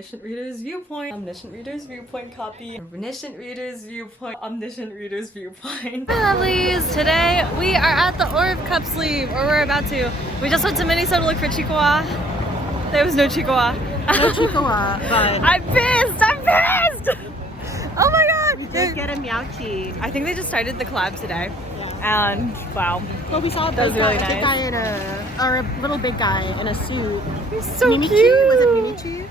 Omniscient reader's viewpoint. Omniscient reader's viewpoint copy. Omniscient reader's viewpoint. Omniscient reader's viewpoint. Hi lovelies! Today we are at the ORV cup sleeve, or we're about to. We just went to Minnesota to look for Chihuahua. There was no Chihuahua. No Chihuahua, but I'm pissed! I'm pissed! Oh my god! we did get a Meowchi. I think they just started the collab today. And wow. Well, we saw a That was big really guy, nice. big guy in or a little big guy in a suit. He's so Mimichi? cute! Was it Mimichi?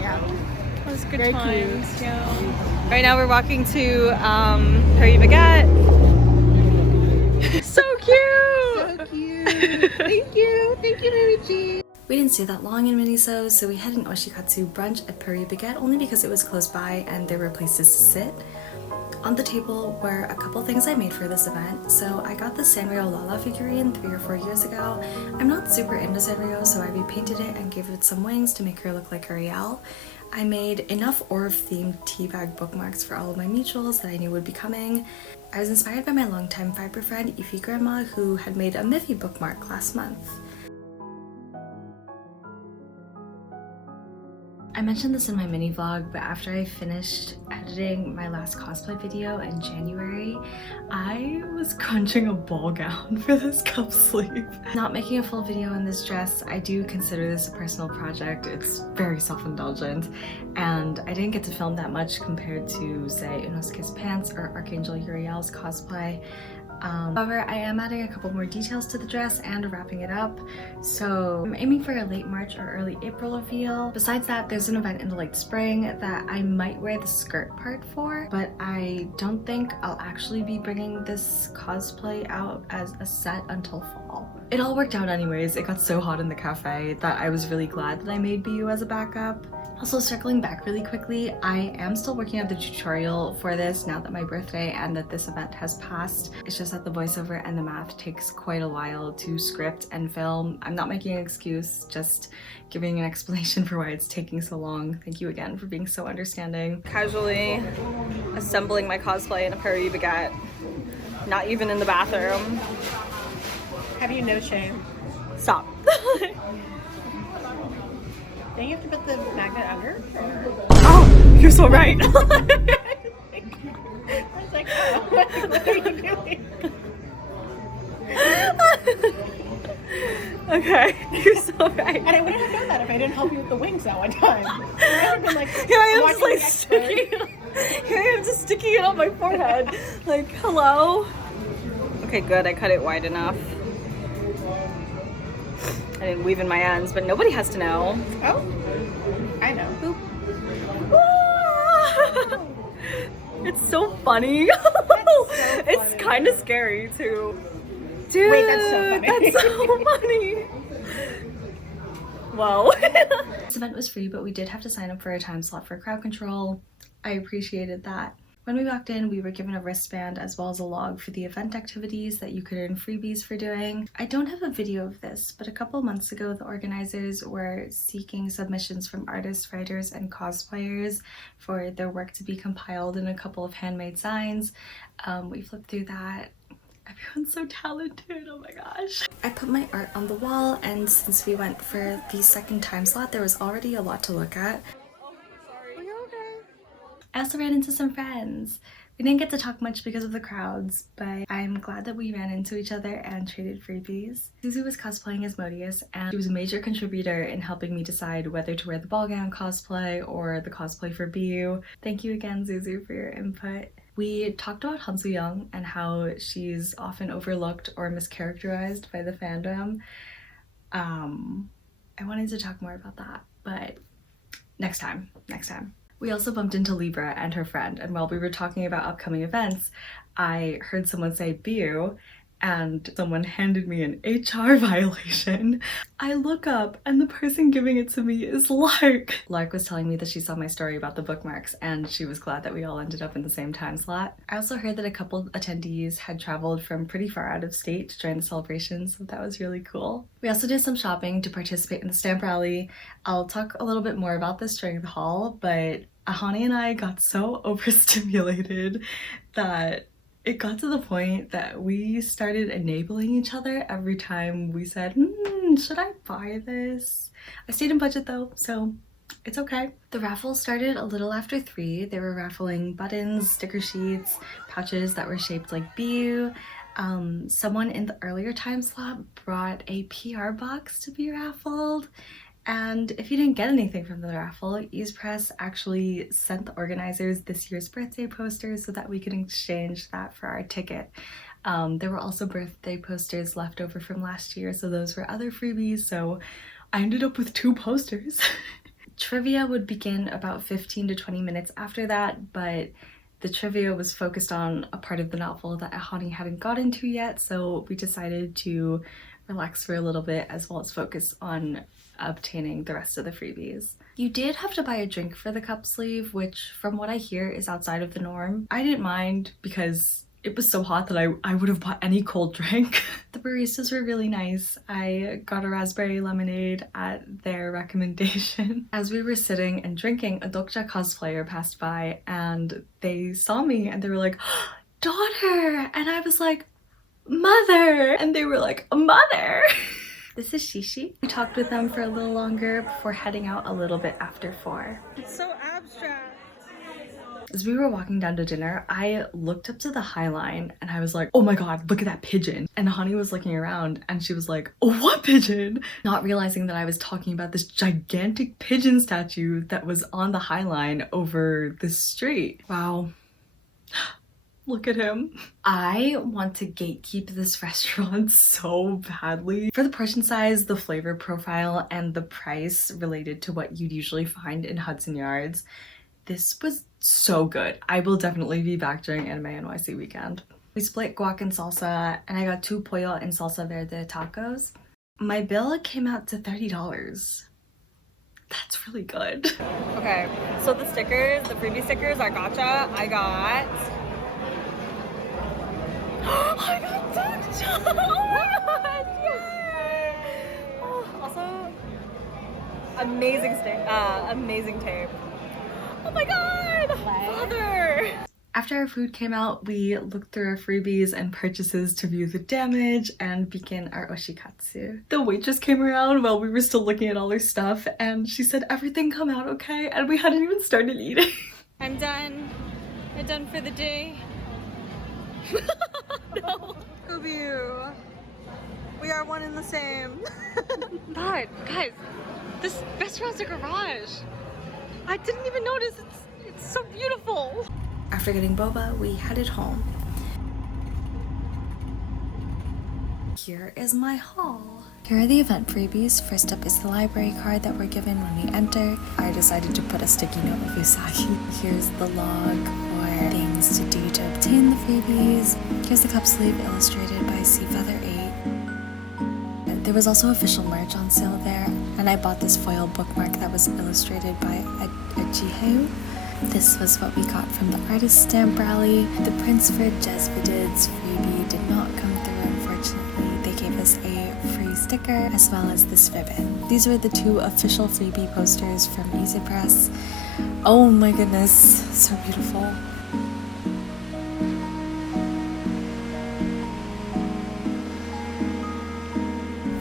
Yeah. That was good Very times. cute. Yeah. Right now we're walking to Paris Baguette. So cute! So cute. Thank you. Thank you, Mimichi. We didn't stay that long in Minnesota, so we had an oshikatsu brunch at Paris Baguette only because it was close by and there were places to sit. On the table were a couple things I made for this event. So I got the Sanrio Lala figurine 3 or 4 years ago. I'm not super into Sanrio, so I repainted it and gave it some wings to make her look like Ariel. I made enough ORV themed teabag bookmarks for all of my mutuals that I knew would be coming. I was inspired by my longtime fiber friend Ify Grandma, who had made a Miffy bookmark last month. I mentioned this in my mini vlog, but after I finished editing my last cosplay video in January, I was crunching a ball gown for this cup sleeve. Not making a full video in this dress, I do consider this a personal project. It's very self-indulgent, and I didn't get to film that much compared to, say, Inosuke's pants or Archangel Uriel's cosplay. However, I am adding a couple more details to the dress and wrapping it up, so I'm aiming for a late March or early April reveal. Besides that, there's an event in the late spring that I might wear the skirt part for, but I don't think I'll actually be bringing this cosplay out as a set until fall. It all worked out anyways. It got so hot in the cafe that I was really glad that I made Biyoo as a backup. Also, circling back really quickly, I am still working on the tutorial for this now that my birthday and that this event has passed. It's just that the voiceover and the math takes quite a while to script and film. I'm not making an excuse, just giving an explanation for why it's taking so long. Thank you again for being so understanding. Casually assembling my cosplay in a Paris Baguette. Not even in the bathroom. Have you no shame? Stop. Don't you have to put the magnet under? Oh, you're so right. I was like, oh, what are you doing? Okay, you're so right. And I wouldn't have done that if I didn't help you with the wings that one time. I would have been like, Here I am just watching like the expert. Here I am just sticking it on my forehead. Like, hello? Okay, good, I cut it wide enough. I didn't weave in my ends, but nobody has to know. Oh, I know. Boop. It's so funny. It's kind of scary too. Dude, Wait, that's so funny. That's so funny. Whoa. This event was free, but we did have to sign up for a time slot for crowd control. I appreciated that. When we walked in, we were given a wristband as well as a log for the event activities that you could earn freebies for doing. I don't have a video of this, but a couple months ago, the organizers were seeking submissions from artists, writers, and cosplayers for their work to be compiled in a couple of handmade signs. We flipped through that. Everyone's so talented, oh my gosh. I put my art on the wall, and since we went for the second time slot, there was already a lot to look at. I also ran into some friends. We didn't get to talk much because of the crowds, but I'm glad that we ran into each other and traded freebies. Zuzu was cosplaying as Motif, and she was a major contributor in helping me decide whether to wear the ball gown cosplay or the cosplay for Biyoo. Thank you again, Zuzu, for your input. We talked about Hansu Young and how she's often overlooked or mischaracterized by the fandom. I wanted to talk more about that, but next time. We also bumped into Libra and her friend, and while we were talking about upcoming events, I heard someone say Biyoo, and someone handed me an HR violation. I look up, and the person giving it to me is Lark. Lark was telling me that she saw my story about the bookmarks, and she was glad that we all ended up in the same time slot. I also heard that a couple attendees had traveled from pretty far out of state to join the celebration, so that was really cool. We also did some shopping to participate in the stamp rally. I'll talk a little bit more about this during the haul, but Ahani and I got so overstimulated that it got to the point that we started enabling each other every time we said, should I buy this? I stayed in budget though, so it's okay. The raffle started a little after 3. They were raffling buttons, sticker sheets, pouches that were shaped like Biyoo. Someone in the earlier time slot brought a PR box to be raffled. And if you didn't get anything from the raffle, Ease Press actually sent the organizers this year's birthday posters so that we could exchange that for our ticket. There were also birthday posters left over from last year, so those were other freebies, so I ended up with 2 posters. Trivia would begin about 15 to 20 minutes after that, but the trivia was focused on a part of the novel that Ahani hadn't got into yet, so we decided to relax for a little bit as well as focus on obtaining the rest of the freebies. You did have to buy a drink for the cup sleeve, which from what I hear is outside of the norm. I didn't mind because it was so hot that I would have bought any cold drink. The baristas were really nice. I got a raspberry lemonade at their recommendation. As we were sitting and drinking, a Dokja cosplayer passed by and they saw me and they were like, "Daughter!" And I was like, "Mother!" And they were like, "Mother!" This is Shishi. We talked with them for a little longer before heading out a little bit after 4. It's so abstract. As we were walking down to dinner, I looked up to the High Line and I was like, "Oh my god, look at that pigeon." And Hani was looking around and she was like, "Oh, what pigeon?" Not realizing that I was talking about this gigantic pigeon statue that was on the High Line over the street. Wow. Look at him. I want to gatekeep this restaurant so badly. For the portion size, the flavor profile, and the price related to what you'd usually find in Hudson Yards, this was so good. I will definitely be back during Anime NYC weekend. We split guac and salsa, and I got 2 pollo and salsa verde tacos. My bill came out to $30. That's really good. Okay, so the stickers, the freebie stickers are gotcha. I got Dokja! Oh my god! Yay! Oh, also, amazing tape. Oh my god! Father! After our food came out, we looked through our freebies and purchases to view the damage and begin our oshikatsu. The waitress came around while we were still looking at all our stuff and she said everything come out okay and we hadn't even started eating. I'm done. I'm done for the day. No. Biyoo. We are one and the same. God, guys, this restaurant's a garage. I didn't even notice. It's so beautiful. After getting boba, we headed home. Here is my haul. Here are the event freebies. First up is the library card that we're given when we enter. I decided to put a sticky note of Usagi. Here's the log for things to do to obtain the freebies. Here's the cup sleeve illustrated by Feather 8. There was also official merch on sale there, and I bought this foil bookmark that was illustrated by Ajiheu. This was what we got from the artist stamp rally. The prints for Jesvidid's freebie did not come through, unfortunately. They gave us a free sticker as well as this ribbon. These were the 2 official freebie posters from Easy Press. Oh my goodness, so beautiful.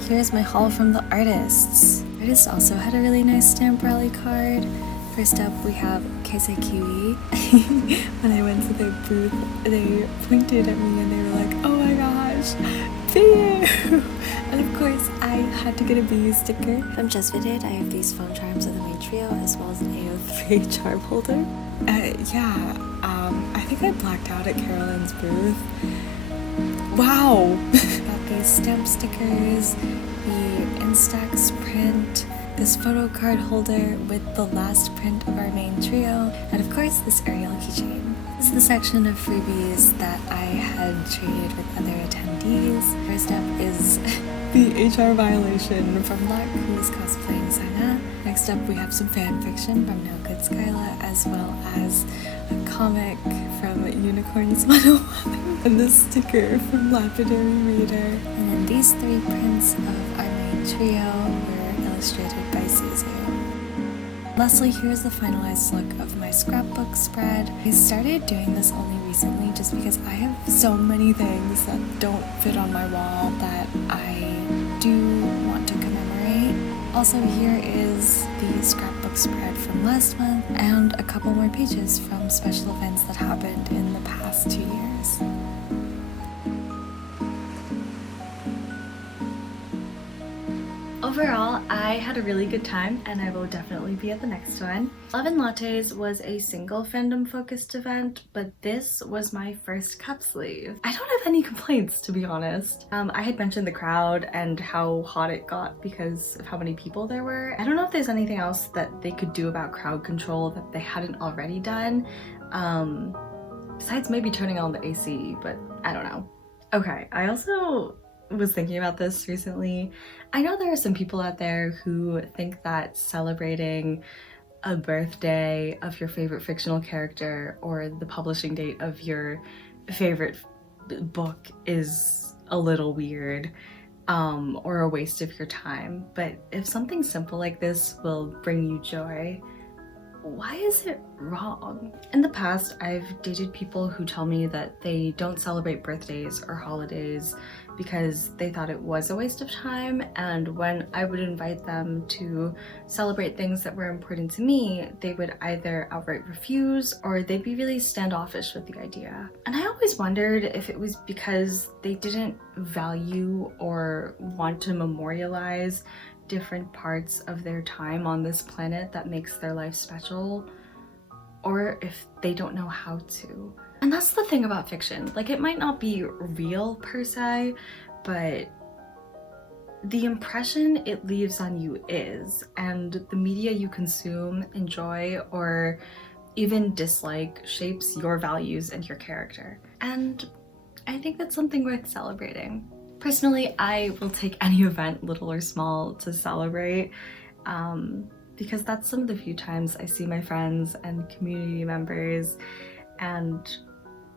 Here's my haul from the artists. The artist also had a really nice stamp rally card. First up, we have Keisei Kiwi. When I went to their booth, they pointed at me and they were like, "Oh my gosh, Biyoo!" And of course, I had to get a Biyoo sticker. From Jesvidid, I have these foam charms of the main trio as well as an AO3 charm holder. I think I blacked out at Carolyn's booth. Wow! Got these stamp stickers, the Instax print, this photo card holder with the last print of our main trio, and of course this Ariel keychain. This is the section of freebies that I had traded with other attendees. First up is the HR violation from Lark, who is cosplaying Sana. Next up we have some fan fiction from No Good Skyla, as well as a comic from Unicorns 101, and this sticker from Lapidary Reader. And then these 3 prints of our main trio were illustrated by Suzu. Lastly, here's the finalized look of my scrapbook spread. I started doing this only recently just because I have so many things that don't fit on my wall that I do want to commemorate. Also, here is the scrapbook spread from last month and a couple more pages from special events that happened in the past 2 years. Overall, I had a really good time and I will definitely be at the next one. Love and Lattes was a single fandom focused event, but this was my first cup sleeve. I don't have any complaints, to be honest. I had mentioned the crowd and how hot it got because of how many people there were. I don't know if there's anything else that they could do about crowd control that they hadn't already done. Besides maybe turning on the AC, but I don't know. Okay, I also was thinking about this recently. I know there are some people out there who think that celebrating a birthday of your favorite fictional character or the publishing date of your favorite book is a little weird or a waste of your time. But if something simple like this will bring you joy, why is it wrong? In the past, I've dated people who tell me that they don't celebrate birthdays or holidays because they thought it was a waste of time, and when I would invite them to celebrate things that were important to me, they would either outright refuse or they'd be really standoffish with the idea. And I always wondered if it was because they didn't value or want to memorialize different parts of their time on this planet that makes their life special, or if they don't know how to. And that's the thing about fiction. Like, it might not be real per se, but the impression it leaves on you is, and the media you consume, enjoy, or even dislike shapes your values and your character. And I think that's something worth celebrating. Personally, I will take any event, little or small, to celebrate, because that's some of the few times I see my friends and community members, and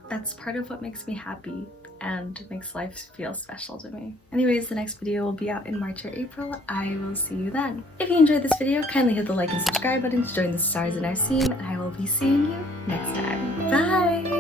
that's part of what makes me happy and makes life feel special to me. Anyways, the next video will be out in March or April. I will see you then. If you enjoyed this video, kindly hit the like and subscribe button to join the stars in our scene, and I will be seeing you next time. Bye!